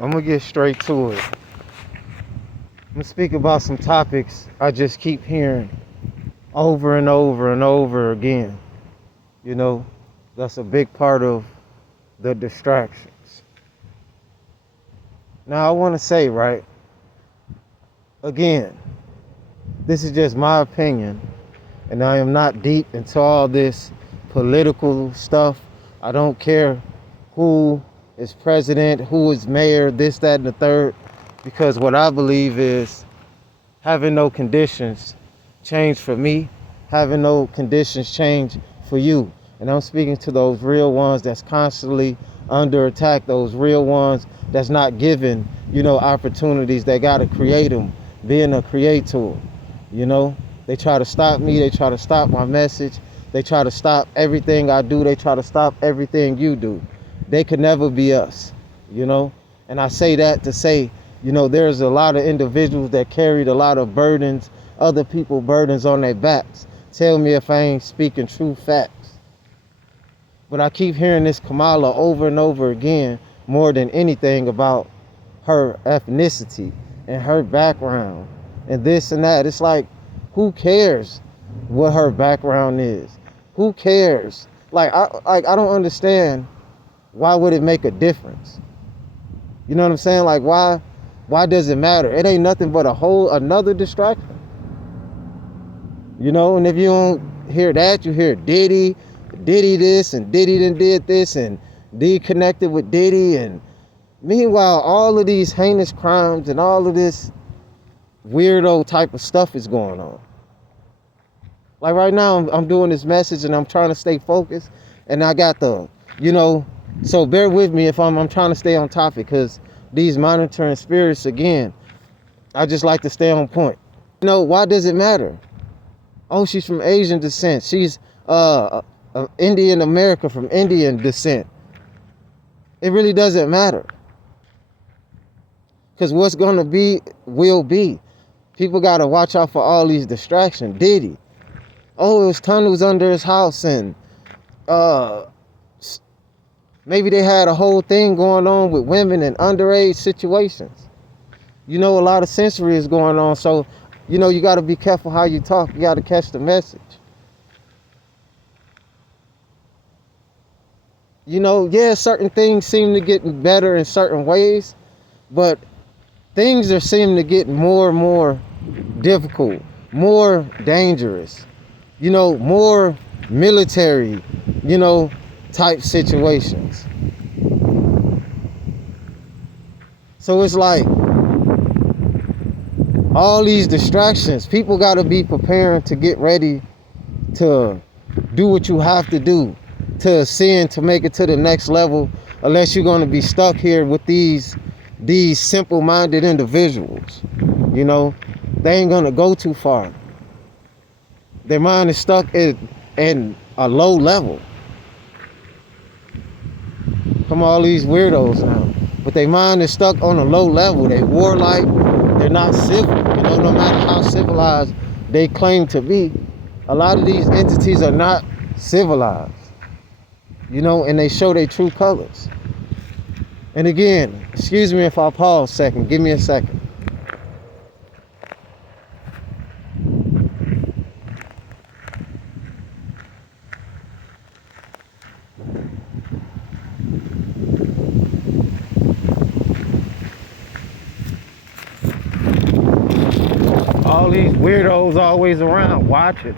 I'm gonna get straight to it. I'm gonna speak about some topics I just keep hearing over and over and over again. You know, that's a big part of the distractions. Now, I wanna say, right, again, this is just my opinion, and I am not deep into all this political stuff. I don't care who is president, who is mayor, this, that, and the third, because what I believe is having no conditions change for me, having no conditions change for you. And I'm speaking to those real ones that's constantly under attack, those real ones that's not given, opportunities. They got to create them, being a creator. They try to stop me, they try to stop my message, they try to stop everything I do, they try to stop everything you do. They could never be us, And I say that to say, there's a lot of individuals that carried a lot of burdens, other people burdens on their backs. Tell me if I ain't speaking true facts. But I keep hearing this Kamala over and over again, more than anything, about her ethnicity and her background and this and that. It's like, who cares what her background is? Who cares? I don't understand. Why would it make a difference? You know what I'm saying? Like, why does it matter? It ain't nothing but another distraction. And if you don't hear that, you hear Diddy this, and Diddy done did this, and D connected with Diddy. And meanwhile, all of these heinous crimes and all of this weirdo type of stuff is going on. Like right now, I'm doing this message and I'm trying to stay focused, and I got so bear with me if I'm trying to stay on topic, because these monitoring spirits, again, I just like to stay on point. Why does it matter? Oh, she's from Asian descent. She's Indian American from Indian descent. It really doesn't matter. Because what's going to be, will be. People got to watch out for all these distractions. Diddy. Oh, it was tunnels under his house, and maybe they had a whole thing going on with women and underage situations. A lot of sensory is going on. So, you got to be careful how you talk. You got to catch the message. Certain things seem to get better in certain ways, but things are seeming to get more and more difficult, more dangerous, more military, type situations. So it's like all these distractions, people got to be preparing to get ready to do what you have to do to ascend, to make it to the next level, unless you're going to be stuck here with these simple-minded individuals. They ain't going to go too far. Their mind is stuck in a low level. From all these weirdos now. But their mind is stuck on a low level. They warlike. They're not civil. No matter how civilized they claim to be, a lot of these entities are not civilized. And they show their true colors. And again, excuse me if I pause a second. Give me a second. All these weirdos always around watching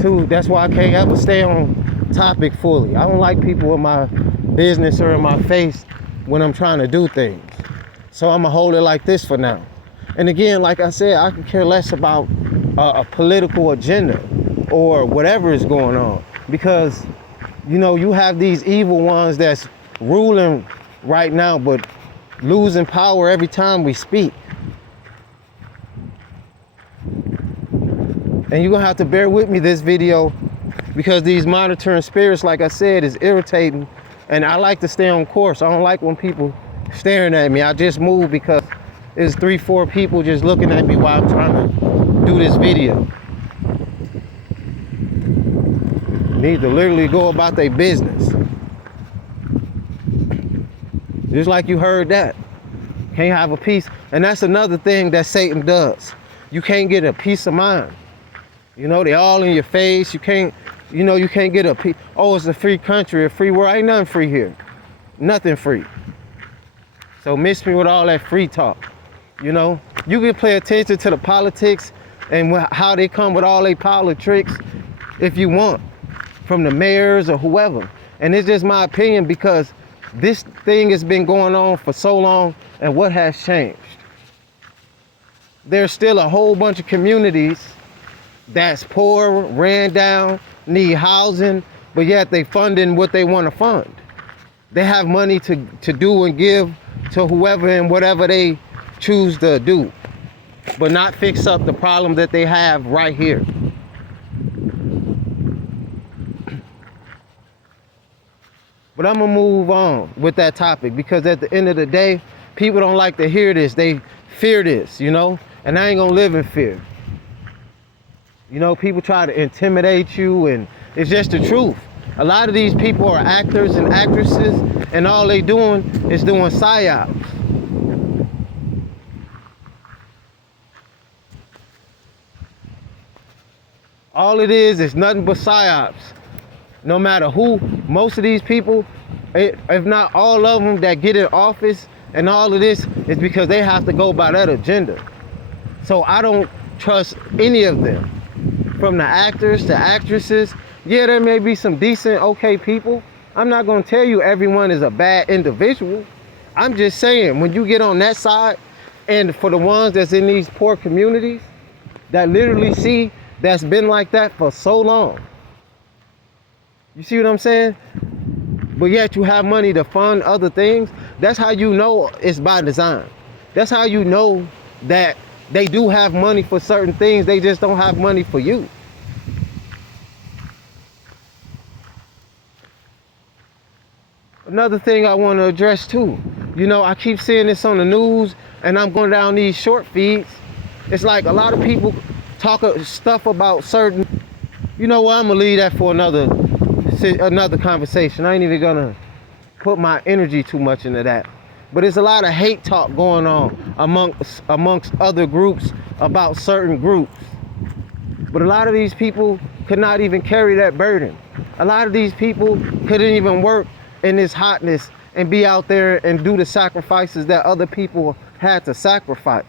too. That's why I can't ever stay on topic fully. I don't like people in my business or in my face when I'm trying to do things. So I'm gonna hold it like this for now. And again, like I said, I could care less about a political agenda or whatever is going on, because you have these evil ones that's ruling right now, but losing power every time we speak. And you're gonna have to bear with me this video, because these monitoring spirits, like I said, is irritating, and I like to stay on course. I don't like when people staring at me. I just move because there's 3-4 people just looking at me while I'm trying to do this video. Need to literally go about their business. Just like you heard that. Can't have a peace. And that's another thing that Satan does. You can't get a peace of mind. You know, they all in your face. You can't get a peace. Oh, it's a free country, a free world. Ain't nothing free here. Nothing free. So miss me with all that free talk. You know, you can pay attention to the politics and how they come with all their politics if you want, from the mayors or whoever. And it's just my opinion, because this thing has been going on for so long, and what has changed? There's still a whole bunch of communities that's poor, ran down, need housing, but yet they funding what they want to fund. They have money to do and give to whoever and whatever they choose to do, but not fix up the problem that they have right here. But I'm gonna move on with that topic, because at the end of the day, people don't like to hear this. They fear this, you know, and I ain't gonna live in fear. You know, people try to intimidate you, and it's just the truth. A lot of these people are actors and actresses, and all they doing is doing psyops. All it is nothing but psyops. No matter who, most of these people, if not all of them that get in office and all of this, is because they have to go by that agenda. So I don't trust any of them. From the actors to actresses, yeah, there may be some decent, okay people. I'm not gonna tell you everyone is a bad individual. I'm just saying, when you get on that side, and for the ones that's in these poor communities, that literally see that's been like that for so long. You see what I'm saying? But yet you have money to fund other things. That's how you know it's by design. That's how you know that they do have money for certain things. They just don't have money for you. Another thing I want to address too. You know, I keep seeing this on the news, and I'm going down these short feeds. It's like a lot of people talk stuff about certain. You know what? I'm gonna leave that for another conversation. I ain't even gonna put my energy too much into that. But there's a lot of hate talk going on amongst other groups about certain groups. But a lot of these people could not even carry that burden. A lot of these people couldn't even work in this hotness and be out there and do the sacrifices that other people had to sacrifice.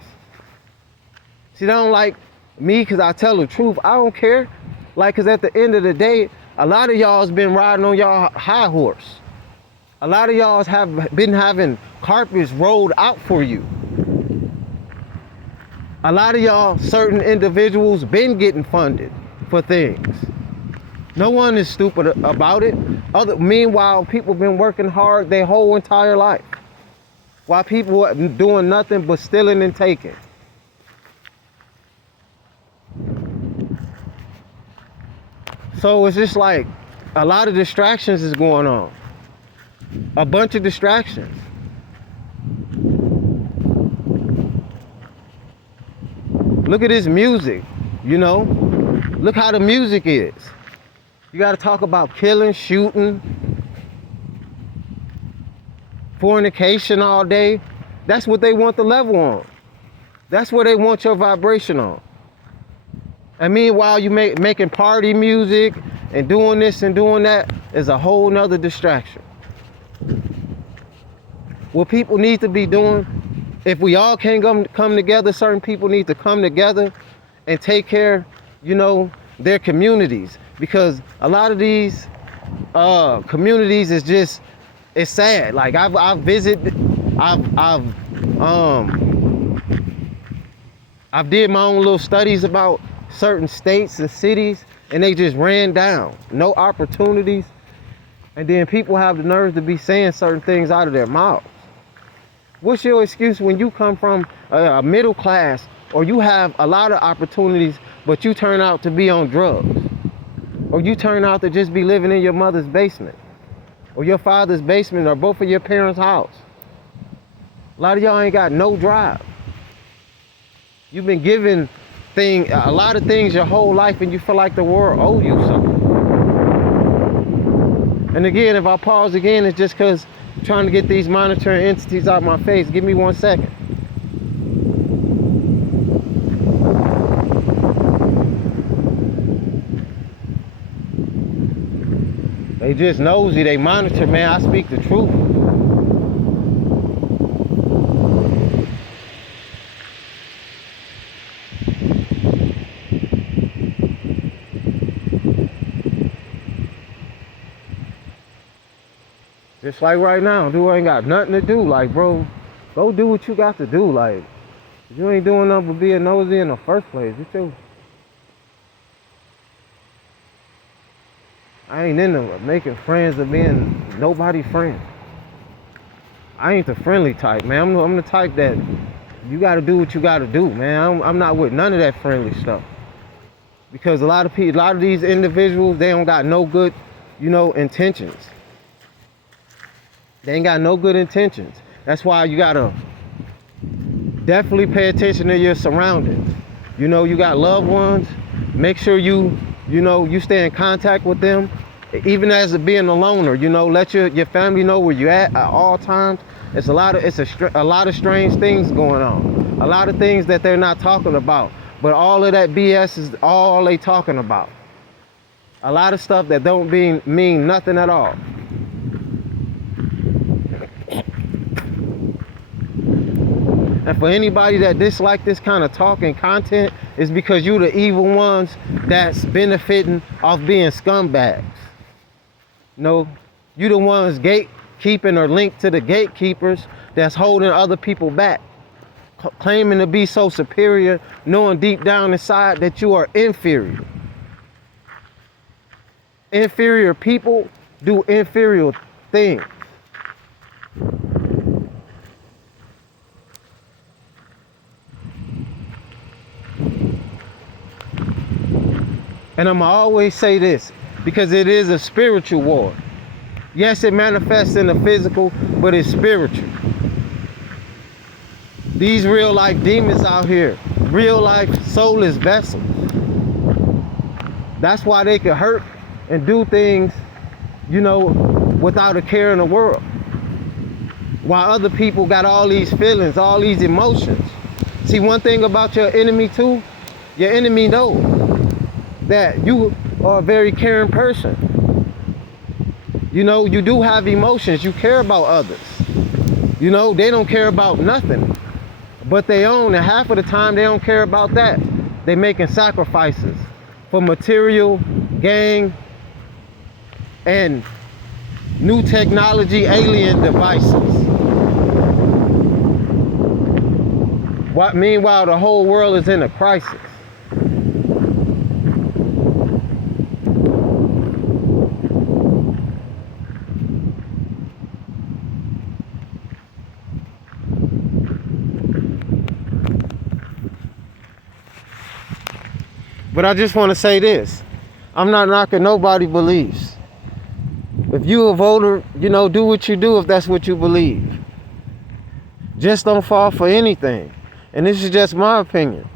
See, they don't like me because I tell the truth. I don't care. Like, because at the end of the day, a lot of y'all's been riding on y'all high horse. A lot of y'all's have been having carpets rolled out for you. A lot of y'all, certain individuals, been getting funded for things. No one is stupid about it. Meanwhile, people been working hard their whole entire life, while people are doing nothing but stealing and taking. So it's just like a lot of distractions is going on. A bunch of distractions. Look at this music, you know? Look how the music is. You gotta talk about killing, shooting, fornication all day. That's what they want the level on. That's where they want your vibration on. And meanwhile, you making party music and doing this and doing that is a whole nother distraction. What people need to be doing, if we all can't come together, certain people need to come together and take care, you know, their communities. Because a lot of these communities is just, it's sad. Like I've visited, I've did my own little studies about certain states and cities, and they just ran down. No opportunities. And then people have the nerve to be saying certain things out of their mouths. What's your excuse when you come from a middle class, or you have a lot of opportunities, but you turn out to be on drugs? Or you turn out to just be living in your mother's basement, or your father's basement, or both of your parents' house? A lot of y'all ain't got no drive. You've been given a lot of things your whole life, and you feel like the world owes you something. And again, if I pause again, it's just because I'm trying to get these monitoring entities out my face. Give me 1 second. They just nosy. They monitor, man. I speak the truth. Just like right now, dude ain't got nothing to do. Like, bro, go do what you got to do. Like, you ain't doing nothing but being nosy in the first place. I ain't into making friends or being nobody friend. I ain't the friendly type, man. I'm the type that you got to do what you got to do, man. I'm not with none of that friendly stuff. Because a lot of these individuals, they don't got no good, intentions. They ain't got no good intentions. That's why you gotta definitely pay attention to your surroundings. You got loved ones. Make sure you stay in contact with them. Even as being a loner, let your family know where you at all times. It's a lot of strange things going on. A lot of things that they're not talking about. But all of that BS is all they talking about. A lot of stuff that don't mean nothing at all. And for anybody that dislike this kind of talk and content, it's because you the evil ones that's benefiting off being scumbags. You the ones gatekeeping or linked to the gatekeepers that's holding other people back. Claiming to be so superior, knowing deep down inside that you are inferior. Inferior people do inferior things. And I'ma always say this, because it is a spiritual war. Yes, it manifests in the physical, but it's spiritual. These real life demons out here, real life soulless vessels. That's why they can hurt and do things, without a care in the world. While other people got all these feelings, all these emotions. See, one thing about your enemy too, your enemy knows that you are a very caring person. You do have emotions. You care about others. They don't care about nothing but they own, and half of the time they don't care about that. They making sacrifices for material, gang, and new technology alien devices. Meanwhile, the whole world is in a crisis. But I just want to say this. I'm not knocking nobody's beliefs. If you a voter, do what you do if that's what you believe. Just don't fall for anything. And this is just my opinion.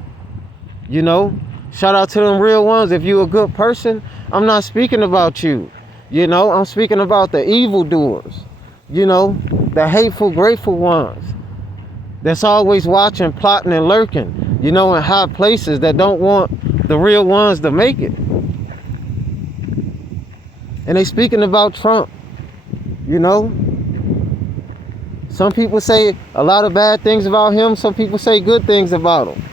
Shout out to them real ones. If you a good person, I'm not speaking about you. I'm speaking about the evildoers. The hateful, grateful ones. That's always watching, plotting, and lurking. In high places that don't want the real ones to make it. And they speaking about Trump. Some people say a lot of bad things about him. Some people say good things about him.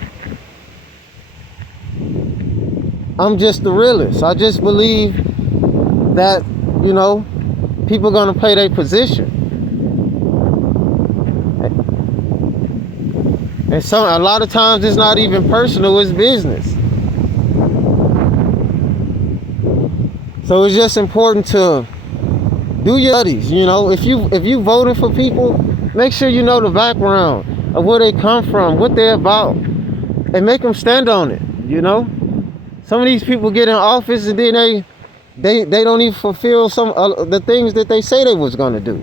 I'm just the realist. I just believe that, people gonna play their position. And a lot of times it's not even personal, it's business. So it's just important to do your studies. If you voting for people, make sure you know the background of where they come from, what they're about, and make them stand on it. Some of these people get in office and then they don't even fulfill some the things that they say they was gonna do.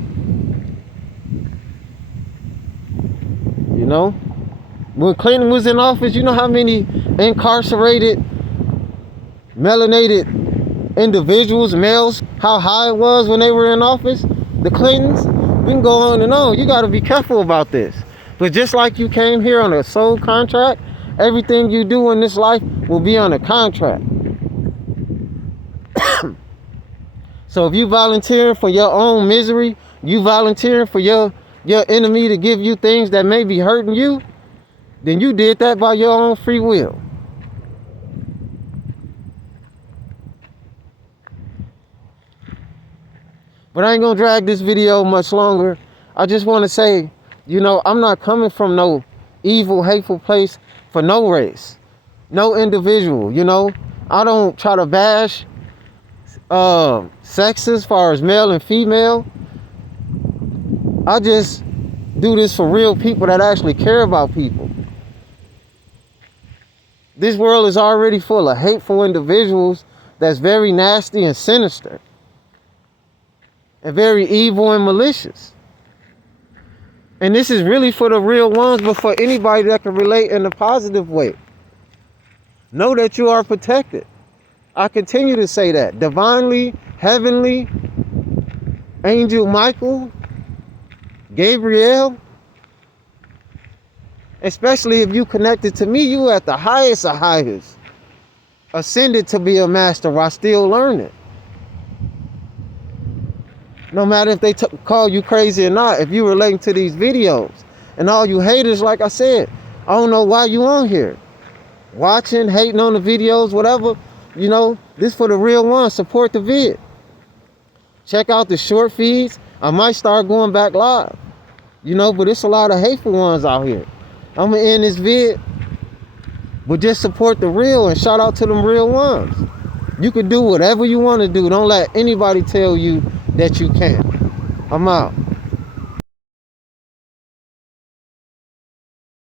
When Clinton was in office, you know how many incarcerated, melanated individuals, males, how high it was when they were in office? The Clintons. We can go on and on. You got to be careful about this. But just like you came here on a soul contract, everything you do in this life will be on a contract. So if you volunteering for your own misery, you volunteering for your enemy to give you things that may be hurting you, then you did that by your own free will. But I ain't gonna drag this video much longer. I just want to say, you know, I'm not coming from no evil, hateful place for no race, no individual. You know, I don't try to bash sexes as far as male and female. I just do this for real people that actually care about people. This world is already full of hateful individuals that's very nasty and sinister and very evil and malicious. And this is really for the real ones, but for anybody that can relate in a positive way. Know that you are protected. I continue to say that. Divinely, heavenly, Angel Michael, Gabriel, especially if you connected to me, you at the highest of highest. Ascended to be a master while still learning. No matter if they call you crazy or not, if you relating to these videos. And all you haters, like I said, I don't know why you on here. Watching, hating on the videos, whatever. You know, this for the real ones. Support the vid. Check out the short feeds. I might start going back live. You know, but it's a lot of hateful ones out here. I'm going to end this vid. But just support the real and shout out to them real ones. You can do whatever you want to do. Don't let anybody tell you that you can't. I'm out.